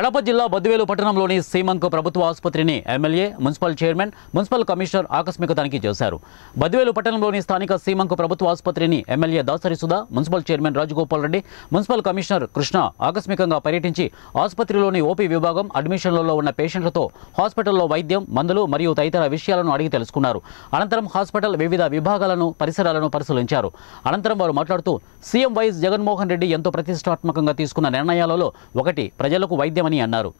కడప జిల్లా బద్వేలు పట్టణంలోని సీమంకు ప్రభుత్వ ఆసుపత్రిని MLA, municipal chairman, municipal commissioner ఆకస్మిక తనిఖీ చేశారు. బద్వేలు పట్టణంలోని స్థానిక సీమంకు ప్రభుత్వ ఆసుపత్రిని MLA Dasari Sudha, municipal chairman Rajagopal Reddy, municipal commissioner Krishna ఆకస్మికంగా పర్యటించి ఆసుపత్రిలోని ఓపీ విభాగం, అడ్మిషన్లలో ఉన్న పేషెంట్లతో హాస్పిటల్లో వైద్యం, మందులు మరియు తదితర విషయాలను అడిగి తెలుసుకున్నారు. అనంతరం హాస్పిటల్ వివిధ విభాగాలను, పరిసరాలను పరిశీలించారు. అనంతరం వారు మాట్లాడుతూ సీఎం వైఎస్ జగన్మోహన్ రెడ్డి ఎంతో ప్రతిష్టాత్మకంగా తీసుకున్న నిర్ణయాలలో ఒకటి ప్రజలకు వైద్యం అని అన్నారు.